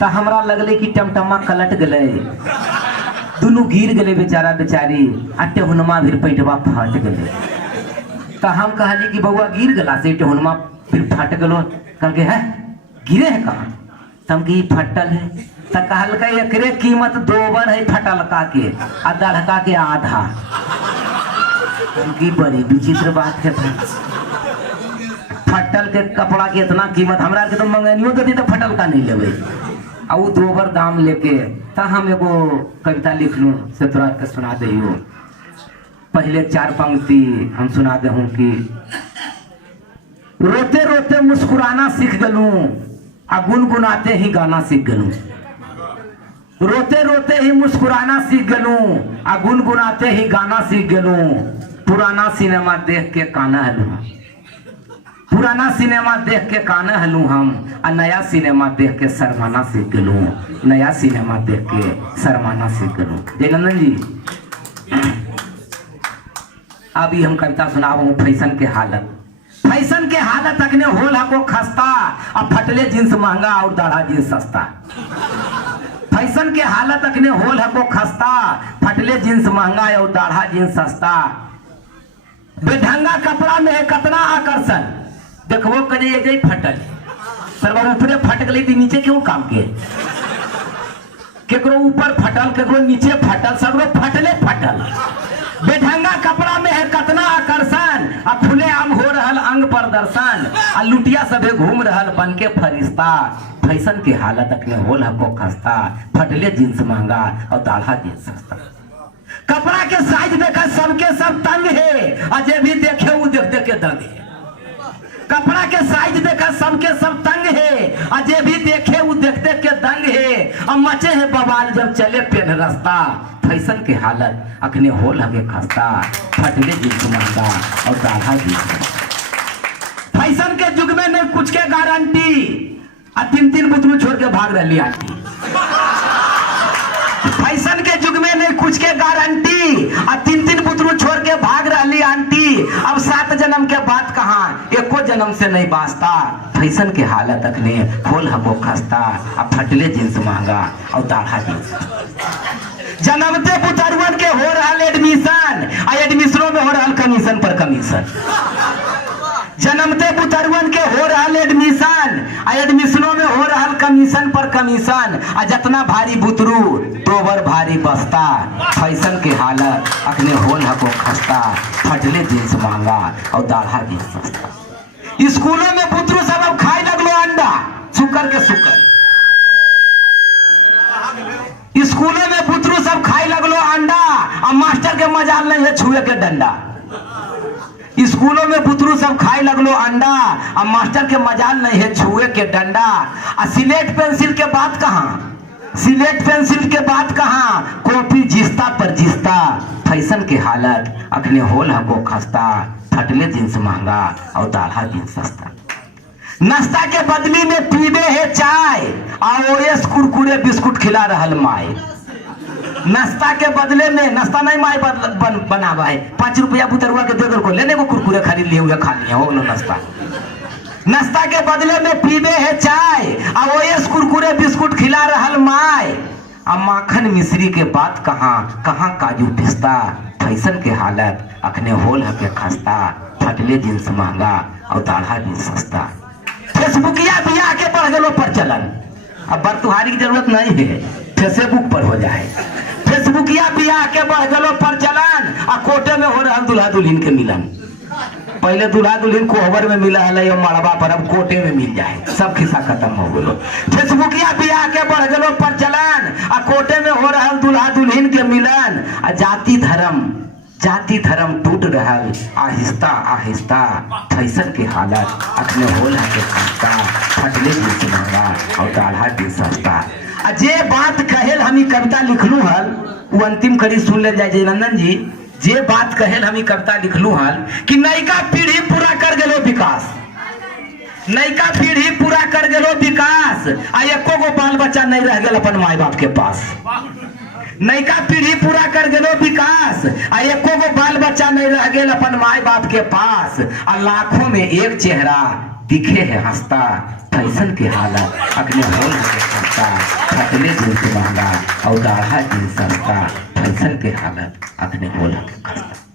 तो हमरा लगले कि टमटमा कलट गले, दोनों गिर गले बेचारा बेचारी, अट्टे हुनमा फिर पैटवा फट गले। तो हम कहली कि बउआ गिर गला से हुनमा फिर फट गलो। कल के है गिरे है कहाँ? तम की फटल है। तो कहल का एकरे कीमत 2 बार है फटलका के आ दड़का के आधा। की बड़ी विचित्र बात है। फटल के कपड़ा के इतना कीमत, हमरा के तो मंगनियो देती तो फटल का नहीं लेवे, आ वो 2 बार दाम लेके। तो हम एगो कविता लिख लूँ से तोरा के सुना दे। पहले 4 पंक्ति हम सुना दे हूँ कि रोते रोते मुस्कुराना सीख गलूं, आ गुनगुनाते ही गाना सीख गलूं। रोते रोते ही मुस्कुराना सीख गलूं, आ गुनगुनाते ही गाना सीख गलूं। पुराना सिनेमा देख के काना हलूं, पुराना सिनेमा देख के काना हलूं हम, आ नया सिनेमा देख के शर्माना सीख गलूं। नया सिनेमा देख के शर्माना सीख गलूं। जयनंदन जी, अभी हम कविता सुनाब हूँ फैशन के हालत। फैशन के हालत अखने होल हको खस्ता, अब फटले जींस महंगा और दाढ़ा जींस सस्ता। फैशन के हालत अखने होल हको खस्ता, फटले जींस महंगा और दाढ़ा जींस सस्ता। बेढंगा कपड़ा में है कितना आकर्षण, देखो कजे ये जई फटल सरवा ऊपरे फट गई थी, नीचे क्यों काम के? केकरो ऊपर फटल, केकरो नीचे फटल, सगरो फटले फटल। बेढंगा कपड़ा में है कितना आकर्षण, आ खुले आम हो रहल अंग प्रदर्शन, आ लुटिया सभे घूम रहल बन के फरिश्ता। फैशन के हालत अखने होल हको खस्ता, फटले जींस महंगा और दाढ़ा जींस सस्ता। कपड़ा के साइज देखा सबके सब तंग है, अजय भी देखे वो देख देख के दंग है। कपड़ा के साइज देखा सबके सब तंग है, अजय भी देखे वो देख देख के दंग है। अब मचे है बवाल जब चले पेन रास्ता। फैशन के हालत अखने होल हके खस्ता, फटले जींस महंगा और दाढ़ा जींस। फैशन के युग में नहीं कुछ के गारंटी, आ 3-3 बुतरू छोड़ के भाग रही आंटी। फैशन के युग में नहीं कुछ के गारंटी, आ 3-3 बुतरू छोड़ के भाग रही आंटी। अब 7 जन्म के बाद कहाँ, एको जन्म से नहीं बास्ता। फैशन के हालत अखने होल हको खस्ता, आ फटले जींस महंगा और दाढ़ा जींस। जन्मते पुतरुअन के हो रहा एडमिशन, आ एडमिशनों में हो रहा कमीशन पर कमीशन। जन्मते पुतरुअन के हो रहा एडमिशन, आ एडमिशनों में हो रहा कमीशन पर कमीशन। आ जितना भारी बुतरू तोबर भारी बस्ता। फैशन के हालत अखने होल हको खस्ता, फटले जींस महंगा और दाढ़ा जींस सस्ता। स्कूलों में बुतरू सब अब खाए लगलो अंडा, सुकर के सुकर। स्कूलों में बुतरू सब खाए लगलो अंडा, अब मास्टर के मजाल नहीं है छुए के डंडा। स्कूलों में बुतरू सब खाए लगलो अंडा, अब मास्टर के मजाल नहीं है छुए के डंडा। आ सिलेट पेंसिल के बात कहाँ, सिलेट पेंसिल के बात कहाँ, कॉपी जिस्ता पर जिस्ता। फैशन के हालत अखने होल हको खस्ता, फटले जींस महंगा और दाढ़ा जींस सस्ता। नाश्ता के बदली में पीबे है चाय, और ओएस कुरकुरे बिस्कुट खिला रहल माए। नाश्ता के बदले में, नाश्ता नहीं माए बनावा है, 5 रुपया बुतरुआ के दे दो को लेने को कुरकुरे खरीद लिए हुए खा लिए, हो गलो नाश्ता। नाश्ता के बदले में पीबे है चाय, और ओएस कुरकुरे बिस्कुट खिला रहल माए। अब माखन मिश्री के बात कहाँ, कहाँ काजू पिस्ता। फैशन के हालत अखने होल हके खस्ता, फटले जींस महंगा और दाढ़ा जींस सस्ता। फेसबुकिया बिया के बढ़ गलो प्रचलन, अब बरतुहारी की जरूरत नहीं है, फेसबुक पर हो जाए। फेसबुकिया बिया के बढ़ गलो प्रचलन, आ कोटे में हो रहा दूल्हा दुल्हन के मिलन। पहले दूल्हा दुल्हन कोहबर में मिला है मड़बा पर, अब कोटे में मिल जाए, सब खिस्सा खत्म हो गलो। फेसबुकिया बिया के बढ़ गलो प्रचलन, आ कोटे में हो रहा दूल्हा दुल्हन के मिलन। आ जाति धर्म टूट रहल आहिस्ता आहिस्ता। फैशन के हालत अखने होल हके खस्ता, फटले जींस महंगा और दाढ़ा जींस सस्ता। आ जे बात कहेल हमी कविता लिखलू हल, वो अंतिम कड़ी सुन ले जाए जयनंदन जी। जे बात कहेल हमी कविता लिखलू हल कि नयका पीढ़ी पूरा कर गेलो विकास, नयका पीढ़ी पूरा कर गेलो विकास। आ एको गो बाल बच्चा नहीं रह गेल अपन माई बाप के पास। नयका पीढ़ी पूरा कर गेलो विकास, आ एको गो बाल बच्चा नहीं रह गेल अपन माई बाप के पास। आ लाखों में एक चेहरा दिखे है हंसता। फैशन की हालत अखने होल हके खस्ता। खतले दिल से महंगा और गाढ़ा जिन का फैशन के हालत आदमी बोला खस्ता।